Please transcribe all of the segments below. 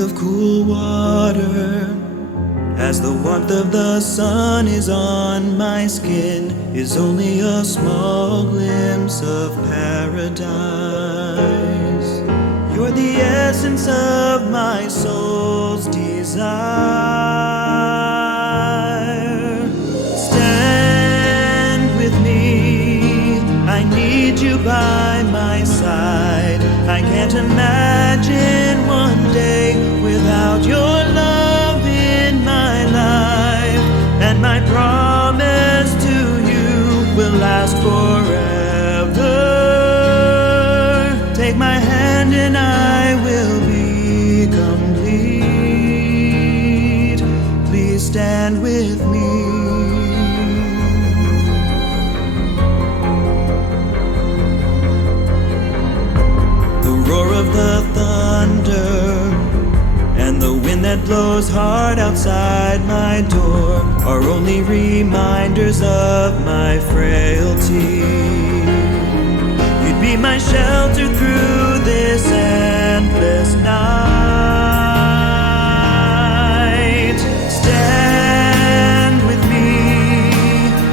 of cool water as the warmth of the sun is on my skin is only a small glimpse of paradise. You're the essence of my soul's desire. Stand with me, I need you by my side. I can't imagine one day without your love in my life. And my promise to you will last forever. Take my hand and I will be complete. Please stand with me. Roar of the thunder and the wind that blows hard outside my door are only reminders of my frailty. You'd be my shelter through this endless night. Stand with me,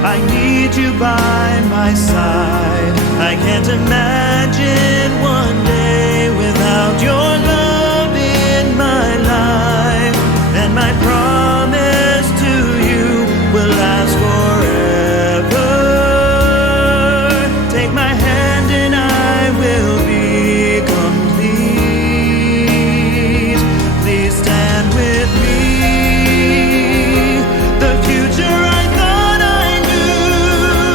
I need you by my side. I can't imagine one day without your love in my life. And my promise to you will last forever. Take my hand and I will be complete. Please stand with me. The future I thought I knew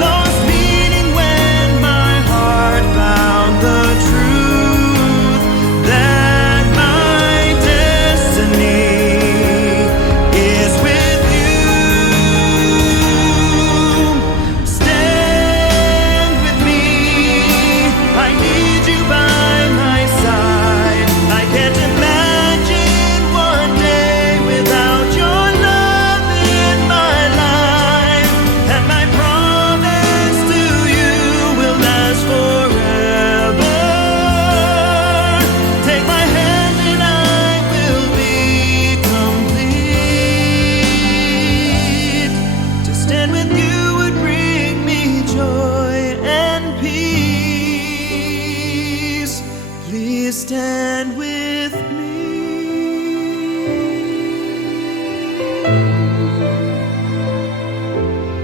lost meaning when my heart found the truth that my destiny is with you. Stand with me, I need you by my side. I can't imagine one day without your love in my life. And my promise to you will last forever. Take my hand and I will be complete. To stand with you would bring me joy and peace. Please stand with me.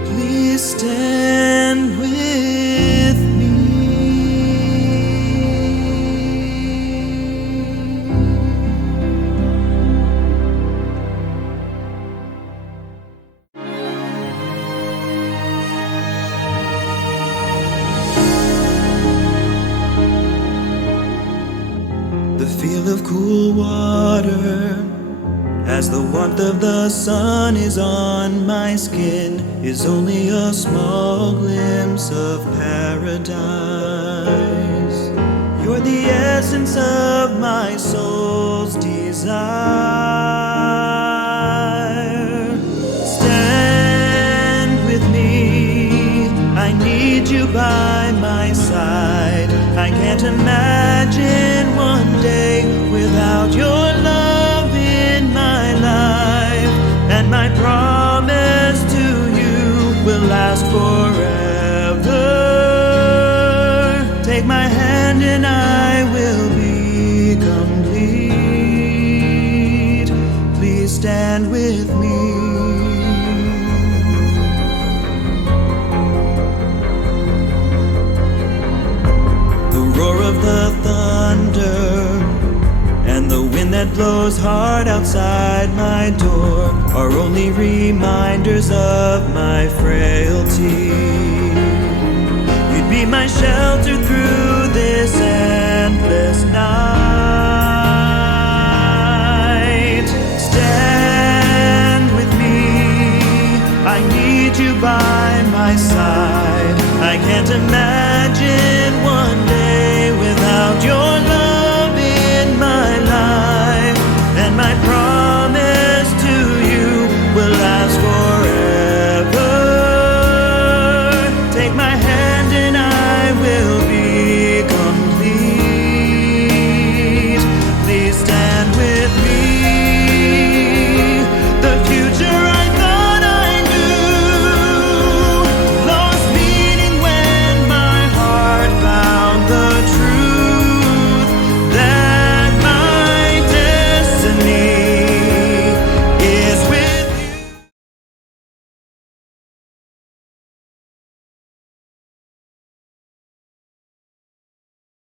Please stand with me. The feel of cool water as the warmth of the sun is on my skin is only a small glimpse of paradise. You're the essence of my soul's desire. Stand with me, I need you by my side. I can't imagine one day without your love in my life. And my promise to you will last forever. Take my hand and I will be complete. Please stand with me. The roar of the thunder and the wind that blows hard outside my door are only reminders of my frailty. You'd be my shelter through this endless night. Stand with me, I need you by my side. I can't imagine